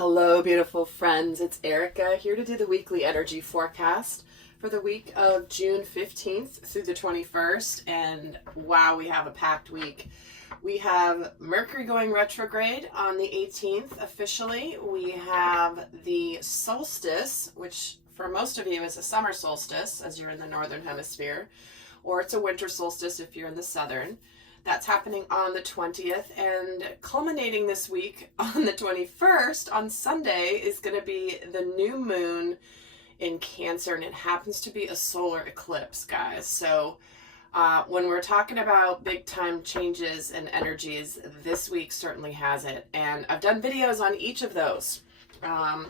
Hello, beautiful friends. It's Erika here to do the weekly energy forecast for the week of June 15th through the 21st. And wow, we have a packed week. We have Mercury going retrograde on the 18th officially. We have the solstice, which for most of you is a summer solstice as you're in the northern hemisphere, or it's a winter solstice if you're in the southern. That's happening on the 20th, and culminating this week on the 21st, on Sunday, is going to be the new moon in Cancer, and it happens to be a solar eclipse, guys. So when we're talking about big time changes and energies, this week certainly has it. And I've done videos on each of those.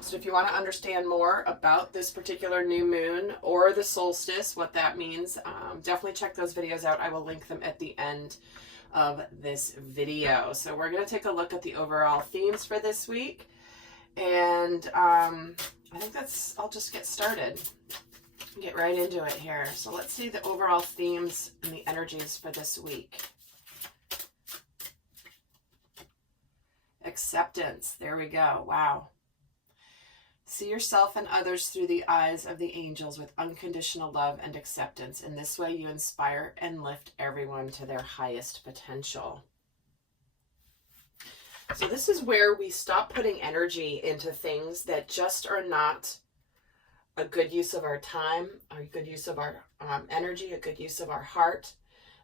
So if you want to understand more about this particular new moon or the solstice, what that means, definitely check those videos out. I will link them at the end of this video. So we're going to take a look at the overall themes for this week. And I think I'll just get started. Get right into it here. So let's see the overall themes and the energies for this week. Acceptance. There we go. Wow. See yourself and others through the eyes of the angels with unconditional love and acceptance. In this way, you inspire and lift everyone to their highest potential. So this is where we stop putting energy into things that just are not a good use of our time, a good use of our energy, a good use of our heart.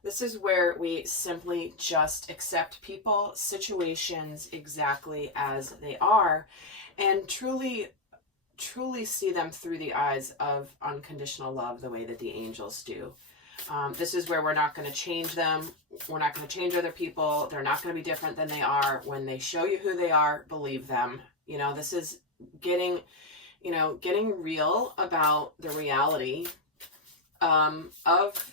This is where we simply just accept people, situations exactly as they are, and truly see them through the eyes of unconditional love the way that the angels do. This is where we're not going to change them. We're not going to change other people. They're not going to be different than they are. When they show you who they are, believe them. You know, this is getting real about the reality of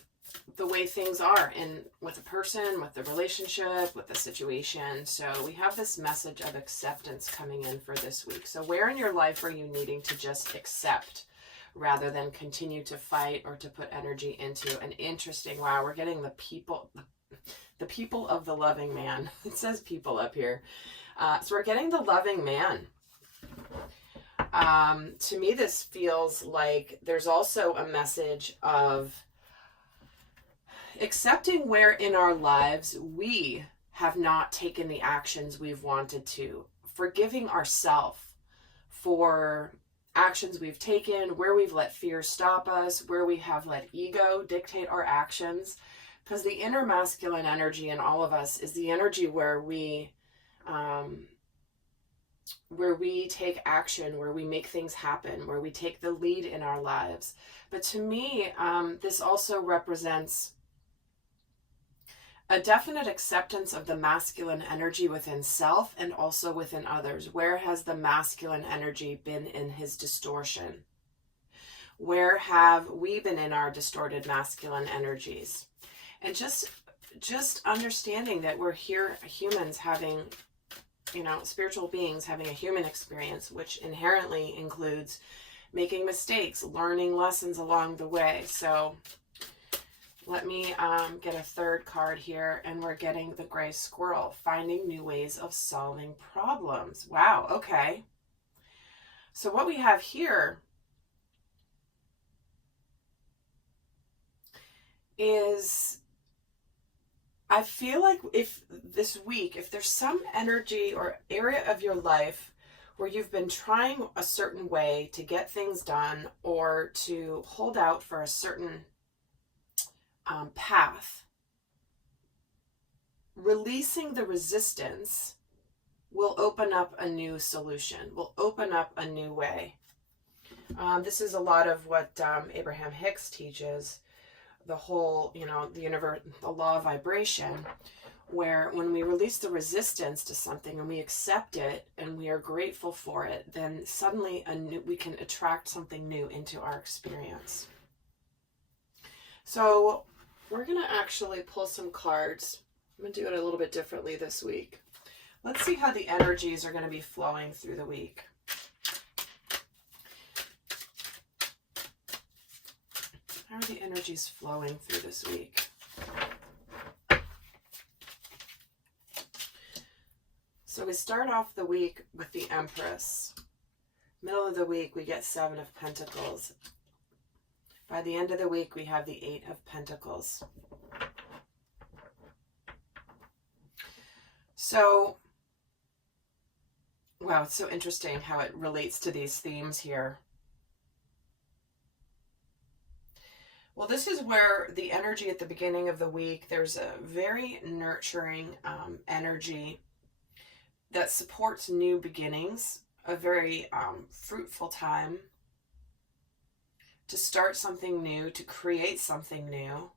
the way things are with a person, with the relationship, with the situation. So we have this message of acceptance coming in for this week. So where in your life are you needing to just accept rather than continue to fight or to put energy into? An interesting, wow, we're getting the people of the loving man. It says people up here. So we're getting the loving man. To me, this feels like there's also a message of accepting where in our lives we have not taken the actions we've wanted to, forgiving ourselves for actions we've taken, where we've let fear stop us, where we have let ego dictate our actions, because the inner masculine energy in all of us is the energy where we take action, where we make things happen, where we take the lead in our lives. But to me, this also represents a definite acceptance of the masculine energy within self and also within others. Where has the masculine energy been in his distortion? Where have we been in our distorted masculine energies? And just understanding that we're here, humans having, spiritual beings having a human experience, which inherently includes making mistakes, learning lessons along the way. So let me get a third card here, and we're getting the gray squirrel, finding new ways of solving problems. Wow, okay. So what we have here is, I feel like if this week, if there's some energy or area of your life where you've been trying a certain way to get things done or to hold out for a certain path, releasing the resistance will open up a new solution, will open up a new way. This is a lot of what Abraham Hicks teaches, the whole, the universe, the law of vibration, where when we release the resistance to something and we accept it and we are grateful for it, then suddenly we can attract something new into our experience. So we're going to actually pull some cards. I'm going to do it a little bit differently this week. Let's see how the energies are going to be flowing through the week. How are the energies flowing through this week? So So we start off the week with the Empress. Middle of the week, we get 7 of Pentacles. By the end of the week, we have the 8 of Pentacles. So, wow, it's so interesting how it relates to these themes here. Well, this is where the energy at the beginning of the week, there's a very nurturing energy that supports new beginnings, a very fruitful time to start something new, to create something new.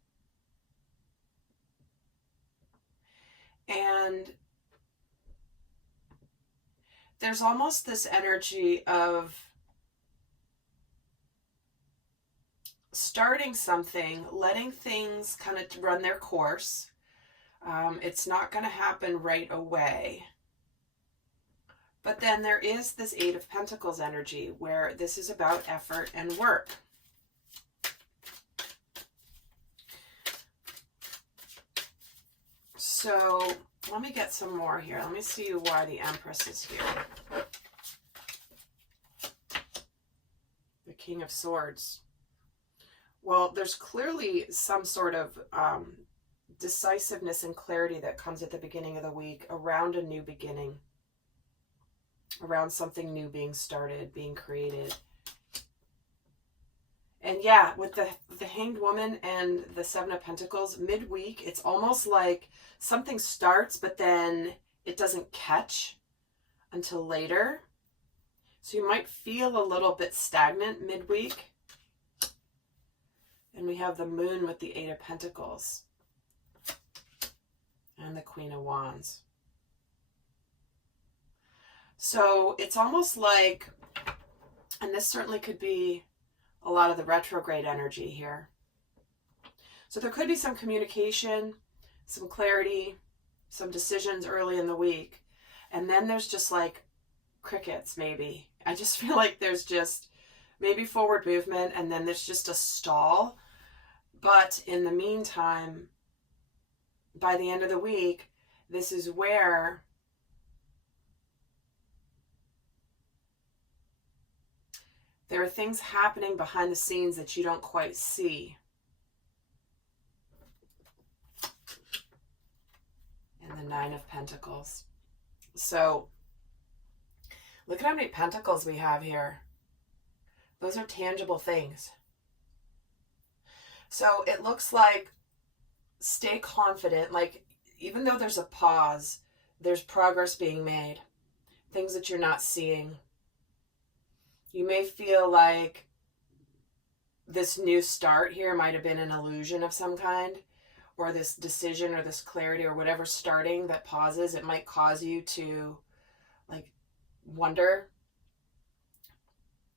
And there's almost this energy of starting something, letting things kind of run their course. It's not going to happen right away. But then there is this 8 of Pentacles energy where this is about effort and work. So let me get some more here. Let me see why the Empress is here. The King of Swords. Well, there's clearly some sort of decisiveness and clarity that comes at the beginning of the week around a new beginning, around something new being started, being created. And yeah, with the Hanged Woman and the 7 of Pentacles, midweek, it's almost like something starts, but then it doesn't catch until later. So you might feel a little bit stagnant midweek. And we have the Moon with the 8 of Pentacles and the Queen of Wands. So it's almost like, and this certainly could be a lot of the retrograde energy here. So there could be some communication, some clarity, some decisions early in the week. And then there's just like crickets, maybe. I just feel like there's just maybe forward movement and then there's just a stall. But in the meantime, by the end of the week, this is where there are things happening behind the scenes that you don't quite see. And the 9 of Pentacles. So, look at how many pentacles we have here. Those are tangible things. So it looks like stay confident, like even though there's a pause, there's progress being made, things that you're not seeing. You may feel like this new start here might have been an illusion of some kind, or this decision or this clarity or whatever starting that pauses. It might cause you to like wonder,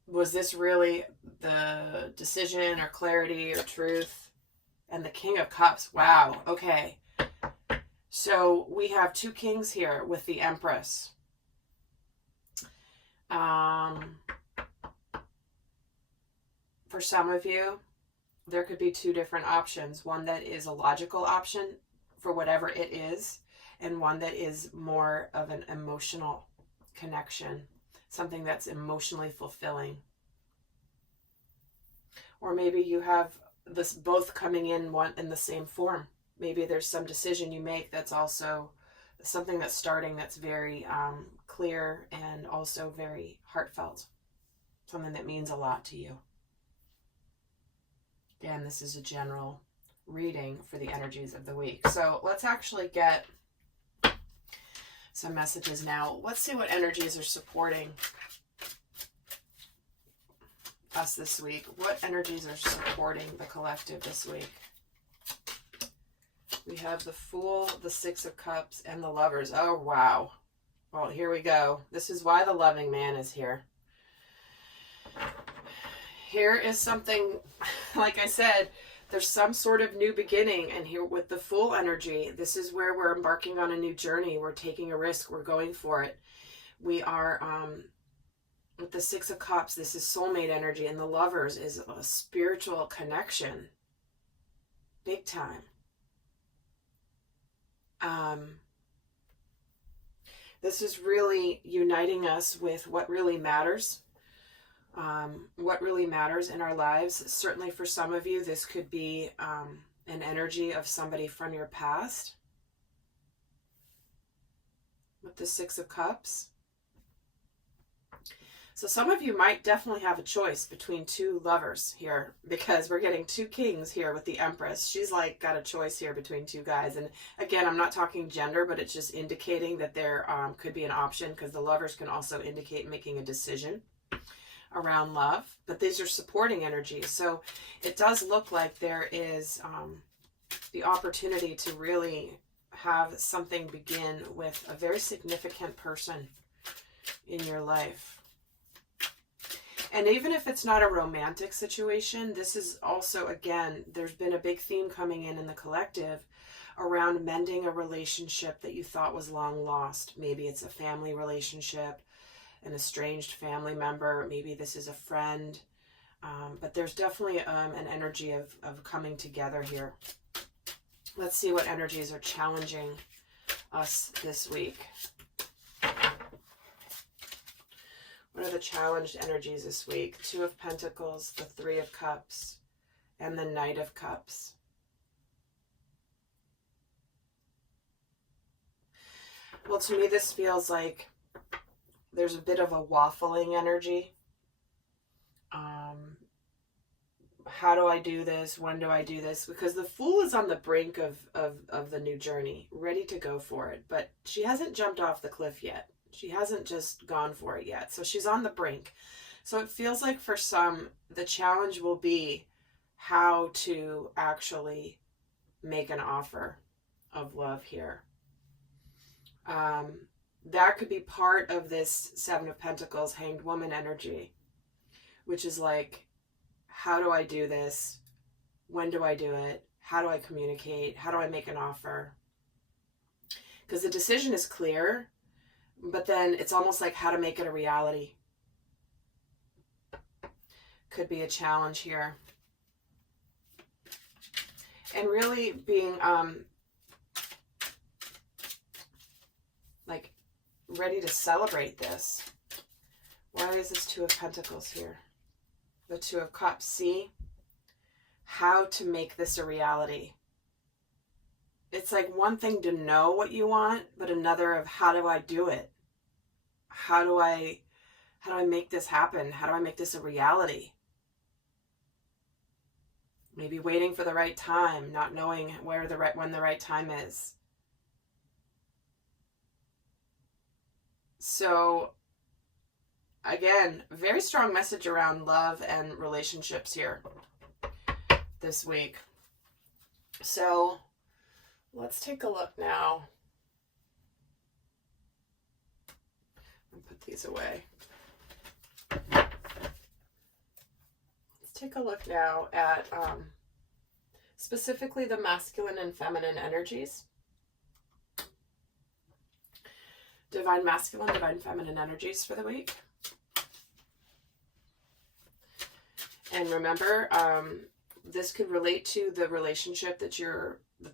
was this really the decision or clarity or truth? And the King of Cups. Wow. Okay. So we have 2 kings here with the Empress. For some of you, there could be 2 different options. One that is a logical option for whatever it is, and one that is more of an emotional connection, something that's emotionally fulfilling. Or maybe you have this both coming in one in the same form. Maybe there's some decision you make that's also something that's starting that's very clear and also very heartfelt, something that means a lot to you. Again, this is a general reading for the energies of the week. So let's actually get some messages now. Let's see what energies are supporting us this week. What energies are supporting the collective this week? We have the Fool, the 6 of Cups, and the Lovers. Oh, wow. Well, here we go. This is why the loving man is here. Here is something, like I said, there's some sort of new beginning. And here with the Fool energy, this is where we're embarking on a new journey. We're taking a risk. We're going for it. We are... with the 6 of Cups, this is soulmate energy, and the Lovers is a spiritual connection. Big time. This is really uniting us with what really matters. What really matters in our lives. Certainly for some of you, this could be an energy of somebody from your past. With the Six of Cups. So some of you might definitely have a choice between two lovers here, because we're getting two kings here with the Empress. She's like got a choice here between two guys. And again, I'm not talking gender, but it's just indicating that there could be an option, because the lovers can also indicate making a decision around love. But these are supporting energies. So it does look like there is the opportunity to really have something begin with a very significant person in your life. And even if it's not a romantic situation, this is also, again, there's been a big theme coming in the collective around mending a relationship that you thought was long lost. Maybe it's a family relationship, an estranged family member. Maybe this is a friend. But there's definitely an energy of coming together here. Let's see what energies are challenging us this week. What are the challenged energies this week? Two of Pentacles, the Three of Cups, and the Knight of Cups. Well, to me, this feels like there's a bit of a waffling energy. How do I do this? When do I do this? Because the Fool is on the brink of the new journey, ready to go for it. But she hasn't jumped off the cliff yet. She hasn't just gone for it yet. So she's on the brink. So it feels like for some, the challenge will be how to actually make an offer of love here. That could be part of this Seven of Pentacles Hanged Woman energy, which is like, how do I do this? When do I do it? How do I communicate? How do I make an offer? Because the decision is clear, but then it's almost like how to make it a reality. Could be a challenge here. And really being like ready to celebrate this. Why is this Two of Pentacles here? The Two of Cups. See how to make this a reality. It's like one thing to know what you want, but another of how do I do it? How do I make this happen? How do I make this a reality? Maybe waiting for the right time, not knowing when the right time is. So again, very strong message around love and relationships here this week. So let's take a look now. I'll put these away. Let's take a look now at specifically the masculine and feminine energies. Divine masculine, divine feminine energies for the week. And remember, this could relate to the relationship that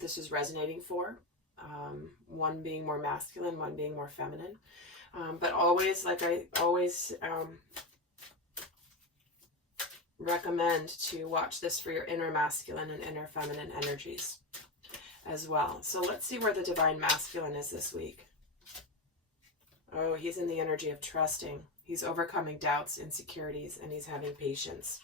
this is resonating for. One being more masculine, one being more feminine. But always, like I always recommend to watch this for your inner masculine and inner feminine energies as well. So let's see where the divine masculine is this week. Oh, he's in the energy of trusting. He's overcoming doubts, insecurities, and he's having patience.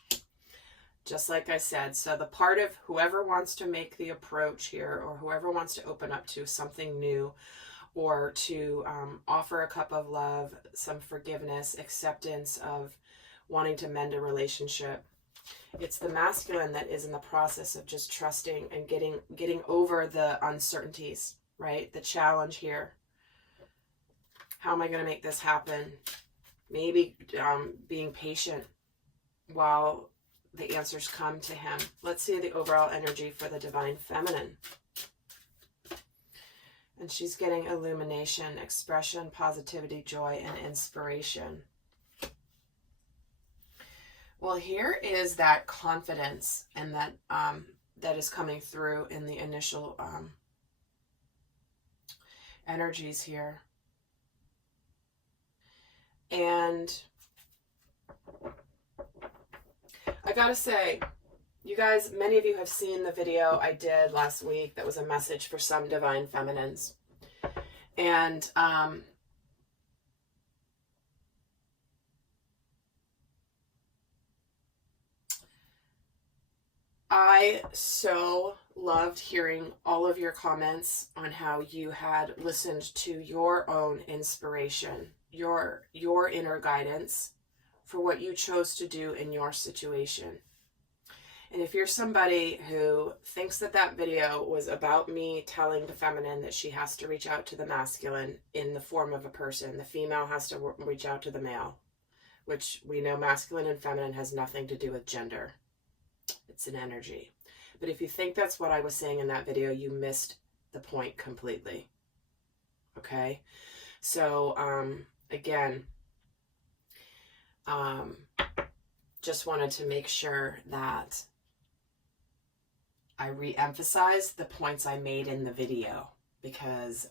Just like I said, so the part of whoever wants to make the approach here, or whoever wants to open up to something new, or to offer a cup of love, some forgiveness, acceptance of wanting to mend a relationship, it's the masculine that is in the process of just trusting and getting over the uncertainties, right? The challenge here. How am I going to make this happen? Maybe being patient while the answers come to him. Let's see the overall energy for the divine feminine. And she's getting illumination, expression, positivity, joy, and inspiration. Well, here is that confidence and that that is coming through in the initial energies here. And I gotta say, you guys, many of you have seen the video I did last week that was a message for some divine feminines. And I so loved hearing all of your comments on how you had listened to your own inspiration, your inner guidance for what you chose to do in your situation. And if you're somebody who thinks that that video was about me telling the feminine that she has to reach out to the masculine in the form of a person, the female has to reach out to the male, which we know masculine and feminine has nothing to do with gender. It's an energy. But if you think that's what I was saying in that video, you missed the point completely. Okay? So, again, just wanted to make sure that I re-emphasize the points I made in the video because,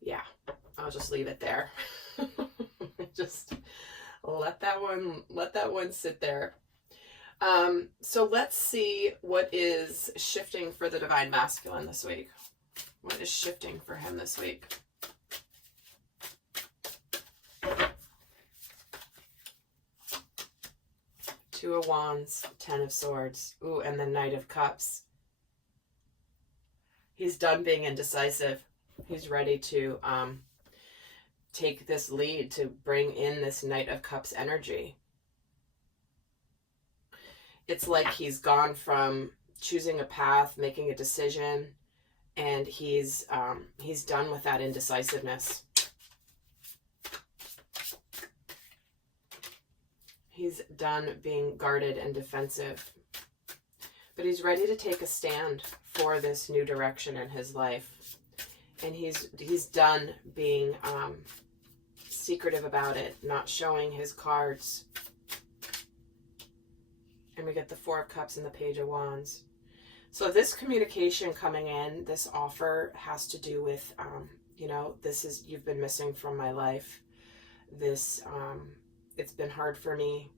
yeah, I'll just leave it there. Just let that one sit there. So let's see what is shifting for the divine masculine this week. What is shifting for him this week? Two of Wands, Ten of Swords. Ooh, and the Knight of Cups. He's done being indecisive. He's ready to take this lead to bring in this Knight of Cups energy. It's like he's gone from choosing a path, making a decision, and he's done with that indecisiveness. He's done being guarded and defensive. But he's ready to take a stand for this new direction in his life. And he's done being secretive about it, not showing his cards. And we get the Four of Cups and the Page of Wands. So this communication coming in, this offer has to do with, this is, you've been missing from my life. This, it's been hard for me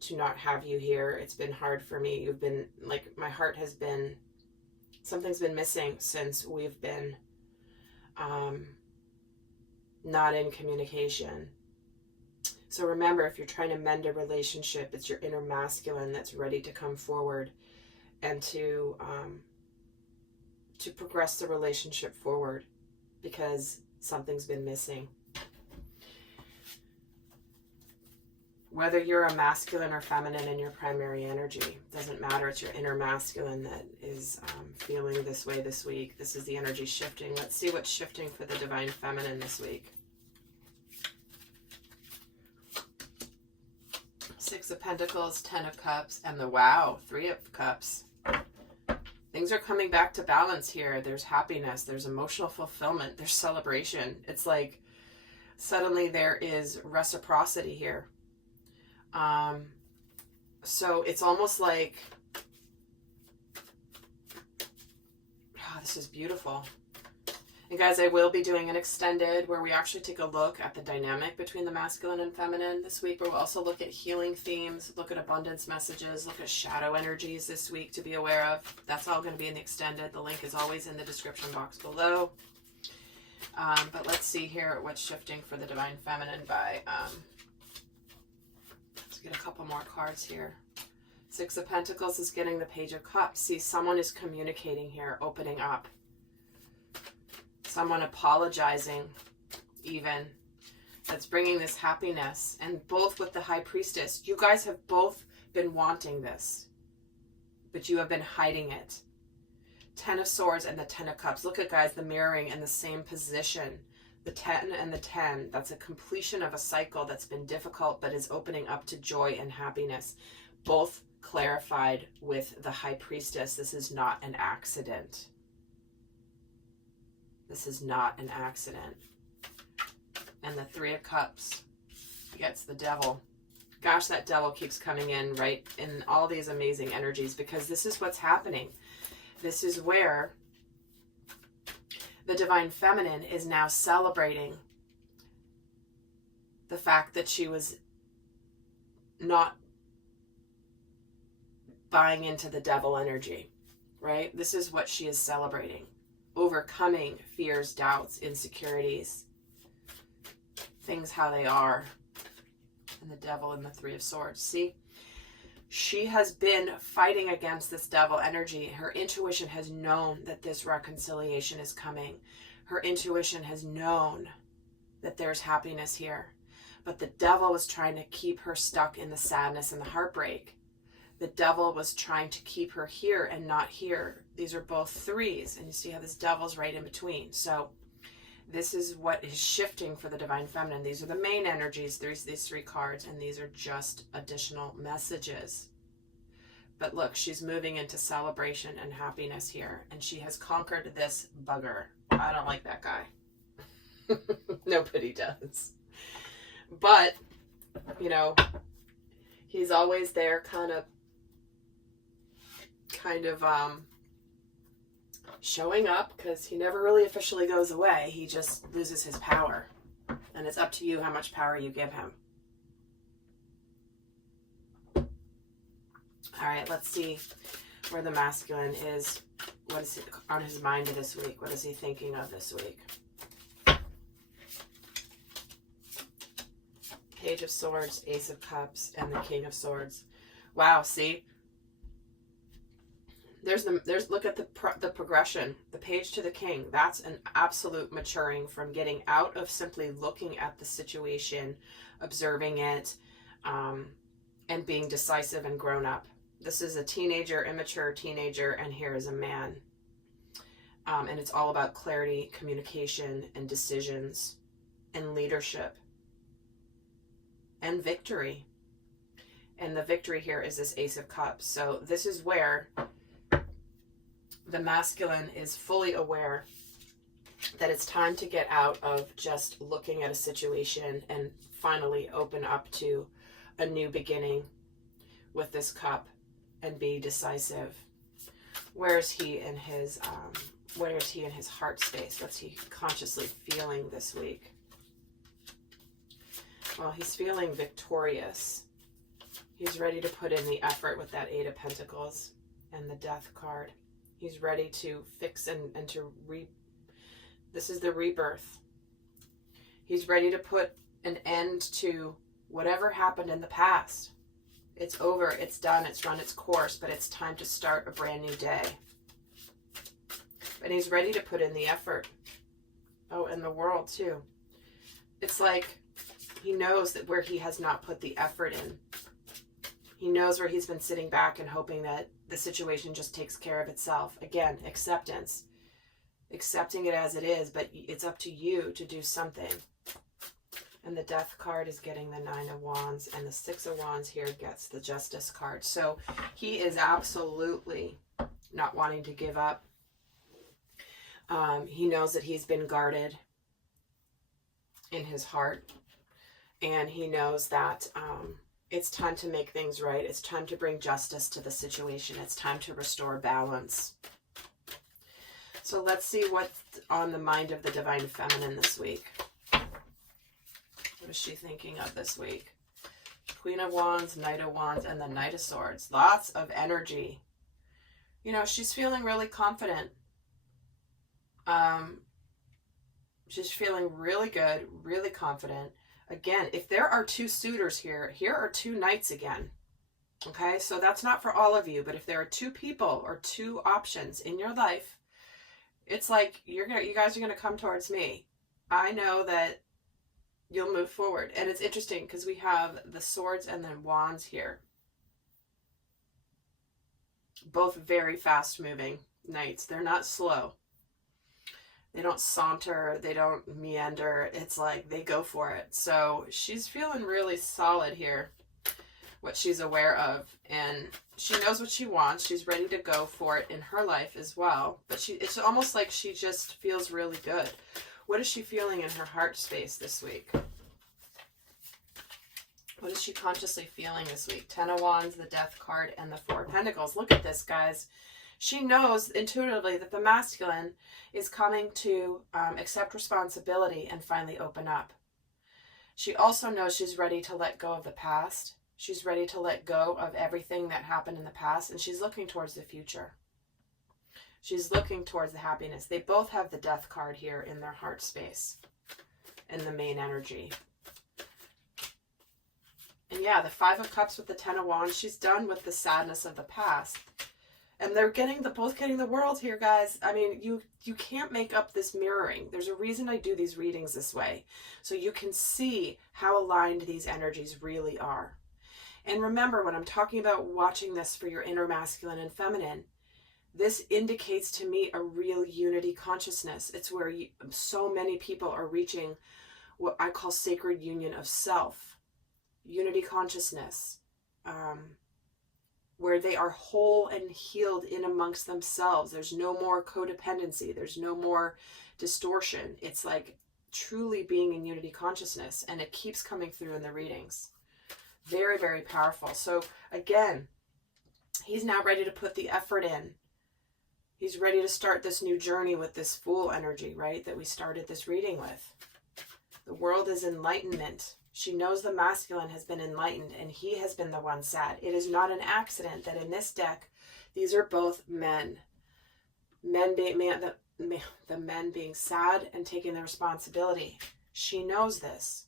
to not have you here. It's been hard for me. You've been, like, my heart has been, something's been missing since we've been not in communication. So remember, if you're trying to mend a relationship, it's your inner masculine that's ready to come forward and to progress the relationship forward because something's been missing. Whether you're a masculine or feminine in your primary energy, doesn't matter. It's your inner masculine that is feeling this way this week. This is the energy shifting. Let's see what's shifting for the divine feminine this week. Six of Pentacles, Ten of Cups, and the wow, Three of Cups. Things are coming back to balance here. There's happiness. There's emotional fulfillment. There's celebration. It's like suddenly there is reciprocity here. So it's almost like, this is beautiful. And guys, I will be doing an extended where we actually take a look at the dynamic between the masculine and feminine this week, but we'll also look at healing themes, look at abundance messages, look at shadow energies this week to be aware of. That's all going to be in the extended. The link is always in the description box below. But let's see here what's shifting for the divine feminine by, let's get a couple more cards here. Six of Pentacles is getting the Page of Cups. See, someone is communicating here, opening up. Someone apologizing even. That's bringing this happiness. And both with the High Priestess. You guys have both been wanting this. But you have been hiding it. Ten of Swords and the Ten of Cups. Look at, guys, the mirroring in the same position. The 10 and the 10. That's a completion of a cycle that's been difficult but is opening up to joy and happiness. Both clarified with the High Priestess. This is not an accident. This is not an accident. And the Three of Cups gets the Devil. Gosh, that Devil keeps coming in, right, in all these amazing energies, because this is what's happening. This is where the divine feminine is now celebrating the fact that she was not buying into the devil energy, right? This is what she is celebrating. Overcoming fears, doubts, insecurities, things how they are. And the devil and the Three of Swords. See? She has been fighting against this devil energy. Her intuition has known that this reconciliation is coming. Her intuition has known that there's happiness here. But the devil was trying to keep her stuck in the sadness and the heartbreak. The devil was trying to keep her here and not here. These are both threes, and you see how this devil's right in between. So this is what is shifting for the Divine Feminine. These are the main energies, these three cards, and these are just additional messages. But look, she's moving into celebration and happiness here, and she has conquered this bugger. I don't like that guy. Nobody does. But, you know, he's always there kind of showing up, because he never really officially goes away. He just loses his power. And it's up to you how much power you give him. All right, let's see where the masculine is. What is on his mind this week? What is he thinking of this week? Page of Swords, Ace of Cups, and the King of Swords. Wow, see? Look at the progression, the Page to the King. That's an absolute maturing from getting out of simply looking at the situation, observing it, and being decisive and grown up. This is a teenager, immature teenager, and here is a man. And it's all about clarity, communication, and decisions, and leadership, and victory. And the victory here is this Ace of Cups. So this is where the masculine is fully aware that it's time to get out of just looking at a situation and finally open up to a new beginning with this cup and be decisive. Where is he in his heart space? What's he consciously feeling this week? Well, he's feeling victorious. He's ready to put in the effort with that Eight of Pentacles and the Death card. He's ready to fix and to this is the rebirth. He's ready to put an end to whatever happened in the past. It's over, it's done, it's run its course, but it's time to start a brand new day. And he's ready to put in the effort. Oh, and the World too. It's like he knows that where he has not put the effort in. He knows where he's been sitting back and hoping that the situation just takes care of itself. Again, acceptance. Accepting it as it is, but it's up to you to do something. And the Death card is getting the Nine of Wands, and the Six of Wands here gets the Justice card. So he is absolutely not wanting to give up. He knows that he's been guarded in his heart, and he knows that it's time to make things right. It's time to bring justice to the situation. It's time to restore balance. So let's see what's on the mind of the Divine Feminine this week. What is she thinking of this week? Queen of Wands, Knight of Wands, and the Knight of Swords. Lots of energy. You know, she's feeling really confident. She's feeling really good, really confident. Again, if there are two suitors here, here are two knights again. Okay, so that's not for all of you, but if there are two people or two options in your life, it's like you guys are going to come towards me. I know that you'll move forward. And it's interesting because we have the Swords and the Wands here. Both very fast moving knights. They're not slow. They don't saunter, they don't meander. It's like they go for it. So she's feeling really solid here, what she's aware of. And she knows what she wants. She's ready to go for it in her life as well. But it's almost like she just feels really good. What is she feeling in her heart space this week? What is she consciously feeling this week? Ten of Wands, the Death card, and the Four of Pentacles. Look at this, guys. She knows intuitively that the masculine is coming to accept responsibility and finally open up. She also knows she's ready to let go of the past. She's ready to let go of everything that happened in the past, and she's looking towards the future. She's looking towards the happiness. They both have the death card here in their heart space, in the main energy. And yeah, the 5 of Cups with the 10 of Wands, she's done with the sadness of the past. And they're both getting the world here, guys. I mean, you can't make up this mirroring. There's a reason I do these readings this way, so you can see how aligned these energies really are. And remember, when I'm talking about watching this for your inner masculine and feminine, this indicates to me a real unity consciousness. It's where so many people are reaching what I call sacred union of self. Unity consciousness, where they are whole and healed in amongst themselves. There's no more codependency. There's no more distortion. It's like truly being in unity consciousness, and it keeps coming through in the readings. Very, very powerful. So again, he's now ready to put the effort in. He's ready to start this new journey with this Fool energy, right, that we started this reading with. The world is enlightenment. She knows the masculine has been enlightened, and he has been the one sad. It is not an accident that in this deck, these are both men. The men being sad and taking the responsibility. She knows this.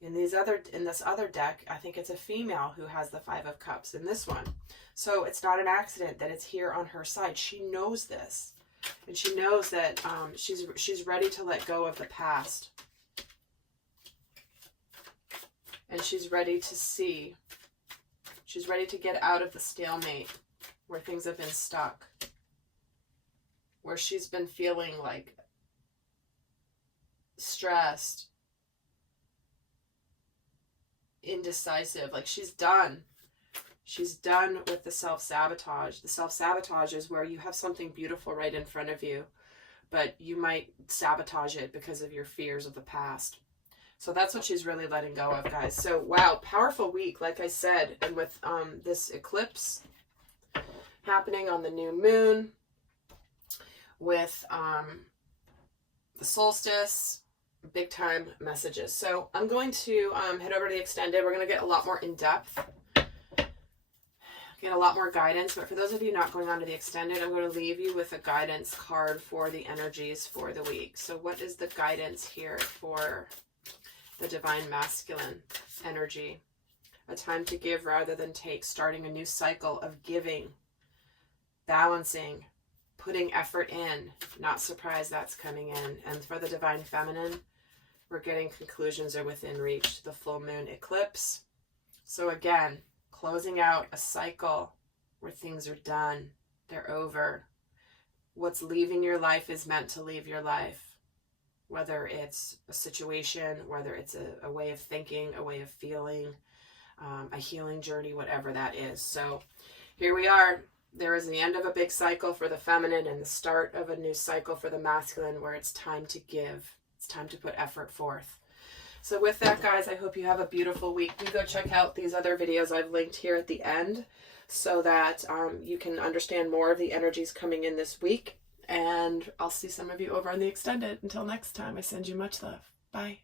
In this other deck, I think it's a female who has the 5 of Cups in this one. So it's not an accident that it's here on her side. She knows this. And she knows that she's ready to let go of the past. And she's ready to see. She's ready to get out of the stalemate where things have been stuck. Where she's been feeling like stressed, indecisive, like she's done. She's done with the self-sabotage. The self-sabotage is where you have something beautiful right in front of you, but you might sabotage it because of your fears of the past. So that's what she's really letting go of, guys. So, wow, powerful week, like I said. And with this eclipse happening on the new moon, with the solstice, big time messages. So I'm going to head over to the extended. We're going to get a lot more in depth, get a lot more guidance. But for those of you not going on to the extended, I'm going to leave you with a guidance card for the energies for the week. So what is the guidance here for the divine masculine energy? A time to give rather than take, starting a new cycle of giving, balancing, putting effort in. Not surprised that's coming in. And for the divine feminine, we're getting conclusions are within reach. The full moon eclipse. So again, closing out a cycle where things are done. They're over. What's leaving your life is meant to leave your life. Whether it's a situation, whether it's a way of thinking, a way of feeling, a healing journey, whatever that is. So here we are. There is the end of a big cycle for the feminine and the start of a new cycle for the masculine, where it's time to give. It's time to put effort forth. So with that, guys, I hope you have a beautiful week. You go check out these other videos I've linked here at the end so that you can understand more of the energies coming in this week. And I'll see some of you over on the extended. Until next time, I send you much love. Bye.